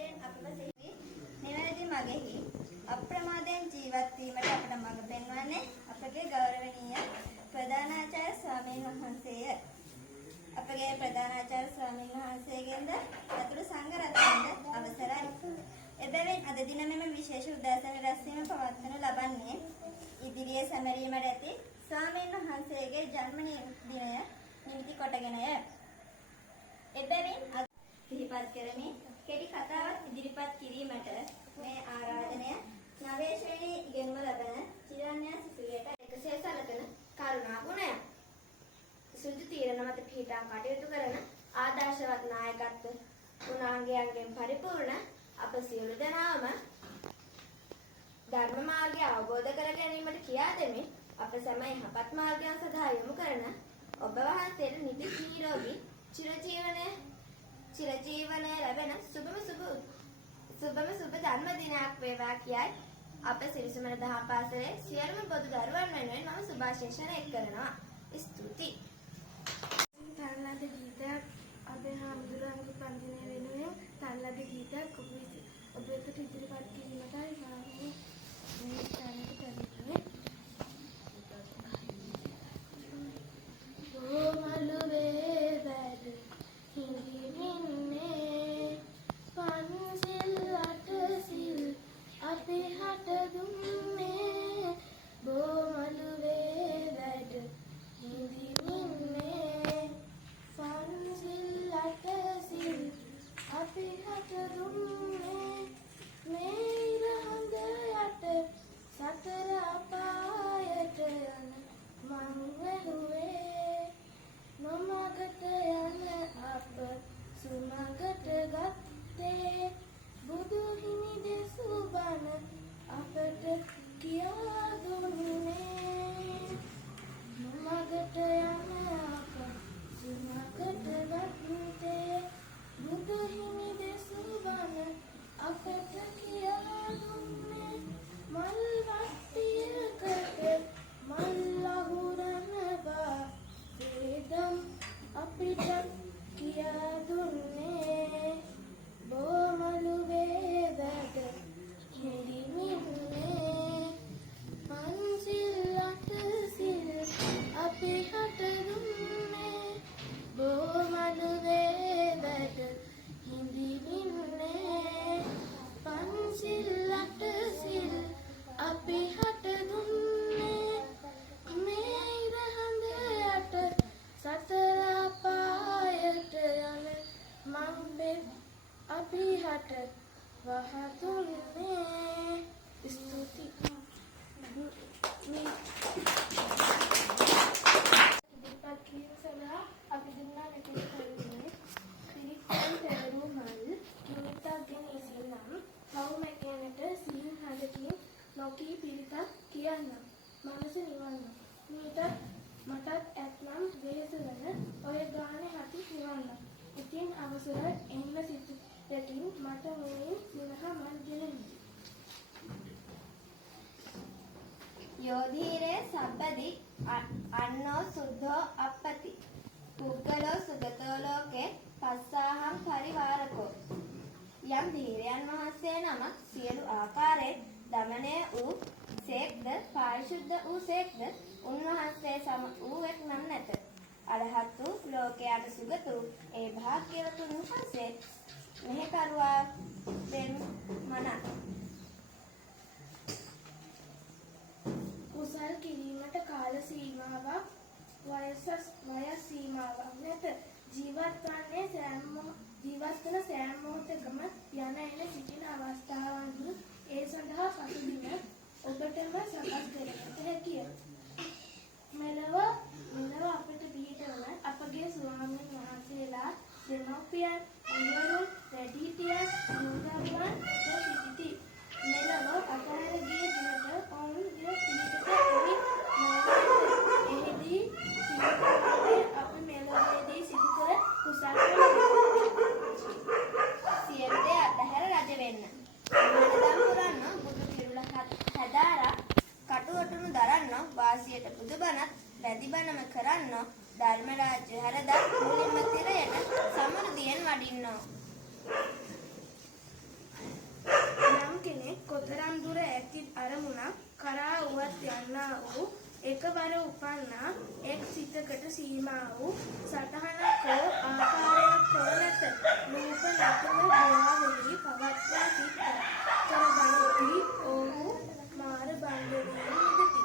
වශයෙන් අපව සිහි නිවැරදි මගෙහි අප්‍රමාදයෙන් ජීවත් වීමට අපට මඟ පෙන්වන්නේ අපගේ ගෞරවනීය ප්‍රධානාචාර්ය ස්වාමීන් වහන්සේය. අපගේ ප්‍රධානාචාර්ය ස්වාමීන් වහන්සේගෙන්ද අතුරු සංඝ රත්නයන්ද අවසරයි. එබැවින් අද දින මෙම විශේෂ උදාසන රැස්වීම පවත්වනු ලබන්නේ ඉදිරියේ සැමරීමට ඇති ස්වාමීන් වහන්සේගේ ජන්ම දිනය නිමිති කොටගෙනය. එබැවින් සිහිපත් කරමින් කෙටි කතාවක් ඉදිරිපත් කිරීමට මේ ආරාධනය නවේශයේදී ඉගෙනු ලබන චිරාන්‍ය සිසුවියට එකසේ සැලකෙන කරුණා ගුණය. සුදු තීරණ මත පිහිටා කටයුතු කරන ආදර්ශවත් නායකත්ව ගුණාංගයන්ගෙන් පරිපූර්ණ අප සියලු දෙනාම ධර්ම මාර්ගය අවබෝධ කර ගැනීමට කියා දෙමින් අප සැම යහපත් මාර්ගයන් සඳහා යොමු කරන ඔබ වහන්සේට නිදුක් නිරෝගී චිරජීවනය ලැබෙන සුබම සුබ ජන්ම දිනයක් වේවා කියයි අප සිරිසුමන දහම් පාසලේ සියලුම පොදු දරුවන් වෙනුවෙන් මම සුභාශිංසනය කරනවා. ස්තුතියි. තනලද ගීතයක් අපේ හාමුදුරුවන්ගේ පන්දිනය වෙනුවෙන් තනලද ගීතයක් ඔබ වෙතට ඉදිරිපත් කිරීමටයි මම මේ ස්ථානයට පැමිණුනේ. මලුවේ වැඩ හිඳින්නේ පන්සිල් අටසිල් අපි හට දුන්නේ බෝමලුවේ වැඩ හිඳින්නේ පන්සිල් අටසිල් අපි හට දුන්නේ මේ ඉරහඳ යට සතර අපායට යන මං වැහුවේ නොමගට යන අප සුමගට ගත්තේ බුදු හිමි දෙසූ බණ අපට කියා දුන්නේ නොමගට යන අප සුමගට ගත්තේ බුදු හිමි දෙසූ බණ අපට කියා දුන්නේ මල් වට්ටියකට මල් අහුරනවා වේදම් අපිට කියා දුන්නේ බෝමලුවේ වැඩ හිඳින්නේ පන්සිල් අටසිල් අපි හට දුන්නේ බෝමලුවේ වැඩ හිඳින්නේ පන්සිල් අටසිල් අපි හට දුන්නේ මේ ඉරහඳ යට සතර අපායට යන මං බෙත් අපි හට වහතුන්නේ. ස්තුතියි. ඉදිරිපත් කිරීම සඳහා අපි දෙන්නා මෙතන කරුණේ පිරිත්පැන් තෙරු මල් කිමිතක් ගෙන ඉසිනම් කවුමැකැනට සිල් හඳකින් නොකී පිරිතක් කියන්නම් මනස නිවන්න මටත් ඇත්නම් වෙහෙස වන ඔය ගානේ හති නිවන්න. ඉතින් අවසරයි එන්න සිතකින් මට මුලින් සිනහ මල් දෙන්න. යෝධීරේ සබ්බදි අන්නෝ සුද්ධෝ අප්පති පුද්ගලෝ සුගතෝ ලෝකේ පස්සාහම් පරිවාරකෝ. යම් ධීරයන් වහන්සේ නමක් සියලු ආකාරයෙන් දමනය වූ සේක්ද පාරිශුද්ධ වූ සේක්ද උන්වහන්සේ සම වූවෙක් නම් නැත. අරහත් වූ ලෝකයට සුගත වූ ඒ භාග්‍යවතුන් වහන්සේ මෙහෙකරුවා දෙන් මන කුසල් කිරීමට කාල සීමාවක් වයස් සීමාවක් නැත. ජීවත් වන සෑම මොහොතකම යන එන සිටින අවස්ථාවන් ඒ සඳහා පසුබිම ඔබටම සකස් කරගත හැකිය. මෙලව අපට පිහිටවන අපගේ ස්වාමීන් වහන්සේලා දෙමව්පියන් අනුවරුන් වැඩිහිටියන් දරුවන් සිටිති. මෙලව අතහැර ගිය දිනට ඔවුන් පිළිපෙත එහිදී අපි මෙලොවේදී සිදු කර කුසල් සියලු දේ අතහැර රජ වෙන්න. මනදම් පුරන්න බුදු කිරුළ හැදාරා කටුවටුණු දරන්න වාසියට බුදුබණත් වැදිබණම කරන්න ධර්ම රාජ්‍ය හැරදා මුලින්ම තිරයට සමෘද්ධියෙන් වඩින්න. කොතරම් දුර ඇති අරමුණක් කරා උවත් යන්නා වූ එකවර උපන්නා එක් සිතකට සීමා වූ සටහනක් හෝ ආකාරයක් හෝ නැත. රූප නැතුව ගුණාවෙහි පවත්වා සිට කරගනිති. ඔහු මාර බන්ධනයෙන් මිදති.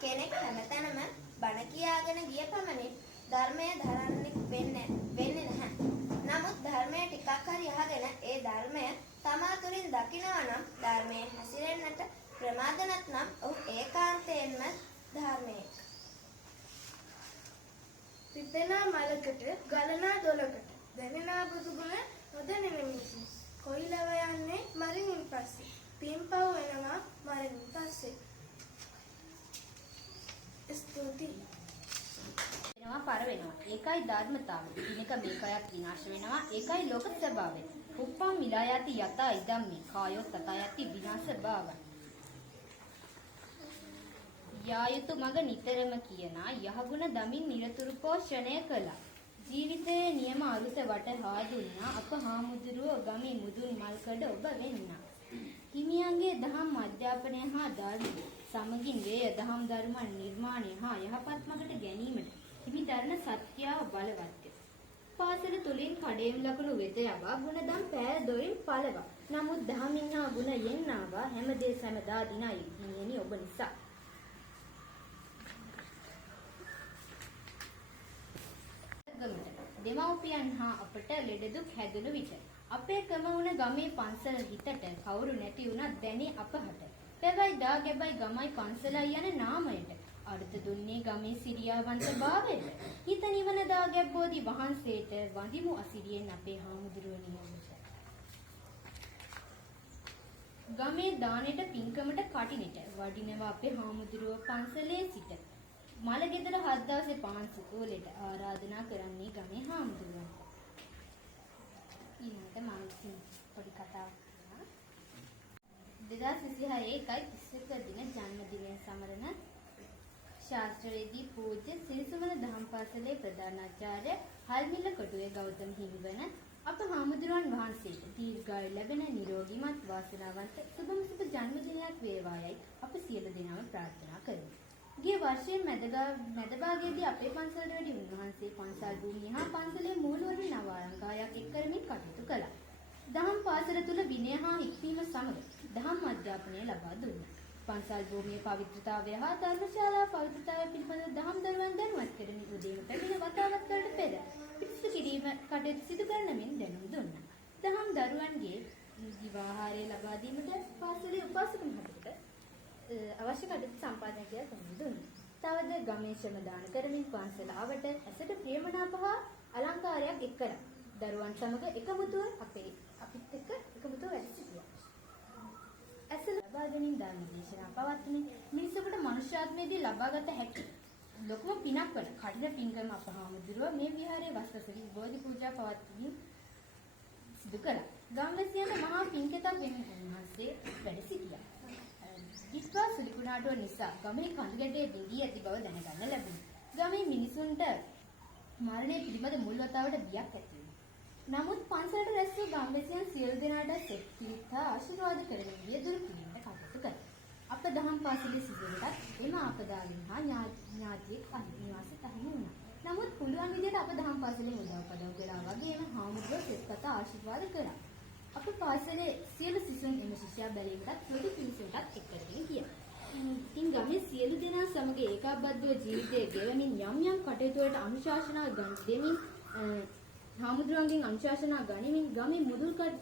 කෙනෙක් හැමතැනම බණ කියාගෙන ගිය පමණින් ධර්මය දරන්නේ වෙන්නේ නැහැ. නමුත් ධර්මය ටිකක් හරි අහගෙන ඒ ධර්මය තමා තුළින් දකිනවා නම් ධර්මයේ හැසිරෙන්නට ප්‍රමාද නැත්නම් ඔහු ඒකාන්තයෙන්ම ධර්මයේ පිපෙනා මලකට ගලනා දොලකට දැනෙනා බුදුගුණ නොදැනෙන මිනිසුන් කොයිලව යන්නේ මරණින් පස්සේ. පින්පව් වෙනවා මරණින් පස්සේ. ස්තුතියි. වෙනවා පර වෙනවා. ඒකයි ධර්මතාවය. දිනක මේකයක් විනාශ වෙනවා. ඒකයි ලෝක ස්වභාවය. උප්පම් මිලා යති යතා ඉදම්මි කායෝ තත යති විනාශ භාවය. යායුතු මඟ නිතරම කියනා යහගුණ දමින් නිරතුරු පෝෂණය කළා. ජීවිතයේ නියම අරුත වටහා දුන්නා අප හාමුදුරුවෝ ගමේ මුදුන් මල්කඩ ඔබ වෙන්නා. හිමියන්ගේ දහම් අධ්‍යාපනය හා ධර්ම සමගින් වේය දහම් ධර්මයන් නිර්මාණය හා යහපත් මඟට ගැනීමට හිමි දරන සත්‍යාව බලවත්ය. පාසල තුලින් කඩේම් ලකුණු වෙත යවා ගුණදම් පෑ දොරින් පළවා. නමුත් දහමින් හා ගුණයෙන් ආවා හැමදේ සමදා දිනයි හිමියනි ඔබ නිසා. දෙමව්පියන් හා අපට ලෙඩ දුක් හැදුණු විට අපේ ක්‍රම වුණ ගමේ පන්සල හිතට කවුරු නැති වුණත් දැනේ අපහට. පෙවයි දා ගැබයි ගමයි පන්සලයි යන නාමයට අර්ථ දුන්නේ ගමේ සිරියාවන්ත භාවයට. හිත නිවන දා ගැබ්බෝධි වහන්සේට වඳිමු අසිරියෙන් අපේ හාමුදුරුවනියමට. ගමේ දානෙට පින්කමට කටිනෙට වඩිනවා අපේ හාමුදුරුව පන්සලේ සිට. මල ගෙදර 7 දවසේ පාන්සු කෝලෙට ආරාධනා කරන්නේ ගමේ හාමුදුරුවන්. ඊළඟට මම පොඩි කතාවක් කියනවා. 2026 1 දින ජන්මදිනය සමරන ශාස්ත්‍රවේදී පූජ්‍ය සිරිසුමන දහම් පාසලේ ප්‍රධානාචාර්ය හල්මිල කොටුවේ ගෞතම හිමිවන අප හාමුදුරුවන් වහන්සේට දීර්ඝායු ලැබෙන නිරෝගීමත් වාසනාවන්ත සුබම සුබ ජන්මදිනයක් වේවායයි අප සියලු දෙනාම ප්‍රාර්ථනා කරමු. ගිය වර්ෂයේ මැද භාගයේදී අපේ පන්සලට වැඩි උන්වහන්සේ පන්සල් භූමිය හා පන්සලේ මූලවර්ණ නව අලංකාරයක් එක් කරමින් කටයුතු කළා. දහම් පාසල තුල විනය හා හික්මීම සමග දහම් අධ්‍යාපනය ලබා දුන්නා. පන්සල් භූමියේ පවිත්‍රතාවය හා ධර්මශාලා පවිත්‍රතාවය පිළිබඳ දහම් දරුවන් දැනුවත් කරමින් උදේම පැමිණ වතාවත් වලට පෙර පිරිසිදු කිරීම කටයුතු සිදු කරන මෙන් දැනුම් දුන්නා. දහම් දරුවන්ගේ දිවාහාරය ලබා දීමට පාසලේ උපාසක මහතුට අවශ්‍ය කටයුතු සම්පාදනය කියලා තොරතුරු දුන්නා. තවද ගමේ ශ්‍රම දාන කරමින් පන්සල ආවට ඇසට ප්‍රියමනාප හා අලංකාරයක් එක් කළා. දරුවන් සමග එකමුතුව අපිත් එක්ක එකමුතුව වැඩ සිටියා. ඇසල ලබා ගැනීම ධර්ම දේශනා පවත්වමින් මිනිසෙකුට මනුෂ්‍යාත්මයේදී ලබාගත හැකි ලොකුම පිනක් වන කඩින පින්කම අප හාමුදුරුව මේ විහාරයේ වස්වසරි බෝධි පූජා පවත්වමින් සිදු කළා. ගම්වැසියන්ට මහා පින්කෙතක් වෙන උන්වහන්සේ වැඩ සිටියා. විශ්වාස සුලිකුණාටුව නිසා ගමේ කඳුගැටේ බිඳී ඇති බව දැනගන්න ලැබුණා. ගමේ මිනිසුන්ට මරණය පිළිබඳ මුල් වතාවට බියක් ඇති වුණා. නමුත් පන්සලට රැස් වූ ගම්වැසියන් සියලු දෙනාට සෙත් පිරිත් හා ආශිර්වාද කරමින් වියදුරු කිරීමට කටයුතු කළා. අප දහම් පාසලේ සිදුවීමට එම ආපදාවෙන් හා ඥාතියෙක් අනිවාර්යයෙන්ම තහිමි වුණා. නමුත් පුළුවන් විදිහට අප දහම් පාසලෙන් උදව් කළා වගේම හාමුදුරුවෝ සෙත් කතා ආශිර්වාද කළා. අප පාසලේ සියලු සිසුන් එම ශිෂ්‍යයා බැලීමටත් පොදු පිළිසෙටත් එක්කරගෙන ගියා. ඉතින් ගමේ සියලු දෙනා සමග ඒකාබද්ධව ජීවිතය ගෙවමින් යම් යම් කටයුතු වලට අනුශාසනා දෙමින් හාමුදුරුවන්ගෙන් අනුශාසනා ගනිමින් ගමේ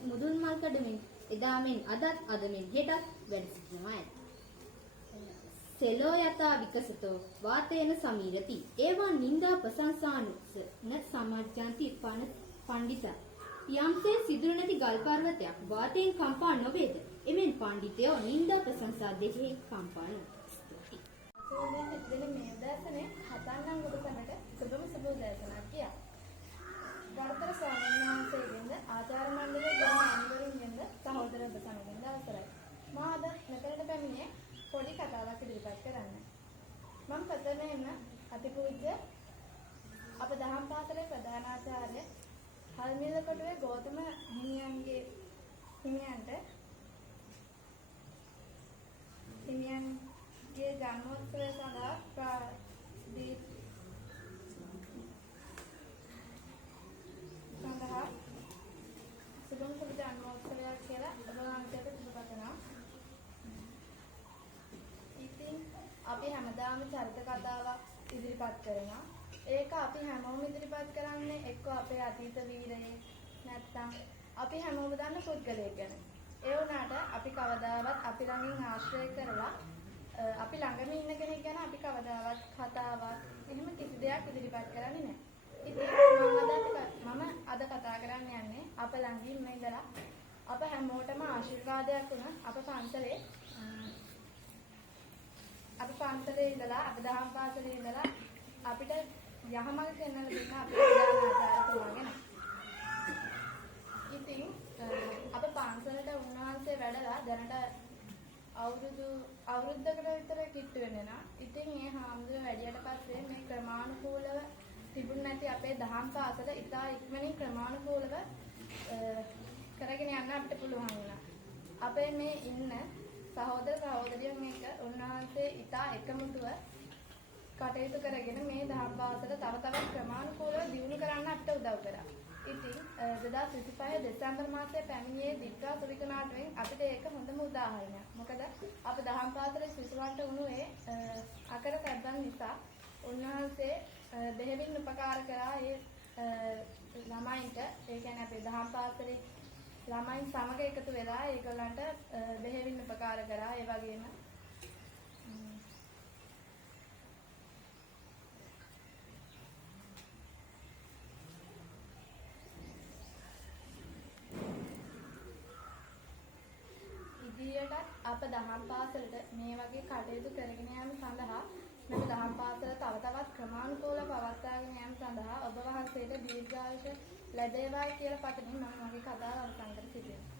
මුදුන් මල් කඩමින් එදාමෙන් අදමෙන් හෙටත් වැඩ සිටිනවා ඇත. සෙලෝ යතා විකසතෝ වාතේන සමීරති ඒවා නින්දා ප්‍රශංසානුස න සමාජ්ජන්ති පණ්ඩිත යම්සේ සිදුරු නැති ගල් පර්වතයක් වාතයෙන් කම්පා නොවේද එමෙන් පඬිතයෝ නින්දා ප්‍රශංසා දෙකෙහි කම්පා නොවේ. සෝදෙන් හිතෙන මේ දර්ශනේ හතන්නම් ගොඩකනට සුබම සුබ දර්ශනක් කියා. ගරුතර ස්වාමීන් වහන්සේගෙන්ද ආචාර්ය මණ්ඩලයේ ගම අනුවරින්ගෙන්ද සහෝදර ඔබ සමගින්ද අවසරයි. මා අද මෙතනට පැමිණේ පොඩි කතාවක් ඉදිරිපත් කරන්න. මම ප්‍රථමයෙන්ම අතිපූජ්‍ය අප දහම් පාසලේ ප්‍රධානාචාර්ය හල්මිල කොටුවේ ගෞතම හිමියන්ගේ හිමියන්ගේ ජන්මෝත්සවය සඳහා සුබම සුබ ජන්මෝත්සවයක් කියලා ඔබ වහන්සේට සුබ පතනවා. ඉතින් අපි හැමදාම චරිත කතාවක් ඉදිරිපත් කරනවා. ඒක අපි හැමෝම ඉදිරිපත් කරන්නේ එක්ක අපේ අතීත වීරයෙක් නැත්නම් අපි හැමෝම දන්න පුද්ගලයෙක් ගැන. ඒ වුණාට අපි කවදාවත් අපි ළඟින් ආශ්‍රය කරලා අපි ළඟම ඉන්න කෙනෙක් ගැන අපි කවදාවත් කතාවක් එහෙම කිසි දෙයක් ඉදිරිපත් කරන්නේ නැහැ. ඉතින් මම අද කතා කරන්න යන්නේ අප ළඟින්ම ඉඳලා අප හැමෝටම ආශිර්වාදයක් වුණ අප පන්සලේ ඉඳලා අප දහම් පාසලේ ඉඳලා අපිට යහමඟ පෙන්වලා දෙන්න අපේ ප්‍රධානාචාර්යතුමා ගැන. ඉතින් අප පන්සලට උන්වහන්සේ වැඩලා දැනට අවුරුද්දකට විතර කිට්ටු වෙනවා. ඉතින් මේ හාමුදුරුවෝ වැඩියට පස්සේ මේ ක්‍රමානුකූලව තිබුණ නැති අපේ දහම් පාසල ඉතා ඉක්මනින් ක්‍රමානුකූලව කරගෙන යන්න අපිට පුළුවන් වුණා. අපේ මේ ඉන්න සහෝදර සහෝදරියන් එක්ක උන්වහන්සේ ඉතා එකමුතුව කටයුතු කරගෙන මේ දහම් පාසල තව තවත් ක්‍රමානුකූලව දියුණු කරන්න අපිට උදව් කරා. ඉතින් 2025 දෙසැම්බර් මාසයේ පැමිණියේ දික්කා සුවික නාටුවෙන් අපිට ඒක හොඳම උදාහරණයක්. මොකද අප දහම් පාසලේ සිසුවන්ට වුණේ අකර සැබ්බන් නිසා උන්වහන්සේ බෙහෙවින් උපකාර කරා ඒ ළමයින්ට. ඒ කියන්නේ අපේ දහම් පාසලේ ළමයින් සමග එකතු වෙලා ඒගොල්ලන්ට බෙහෙවින් උපකාර කරා. ඒ වගේම ඉදිරියටත් අප දහම් පාසලට මේ වගේ කටයුතු කරගෙන යාම සඳහා මෙම දහම් පාසල තව තවත් ක්‍රමානුකූලව පවත්වාගෙන යාම සඳහා ඔබ වහන්සේට දීර්ඝායුෂ ලැබේවායි කියලා පතමින් මම මගේ කතාව අවසන් කර සිටිනවා.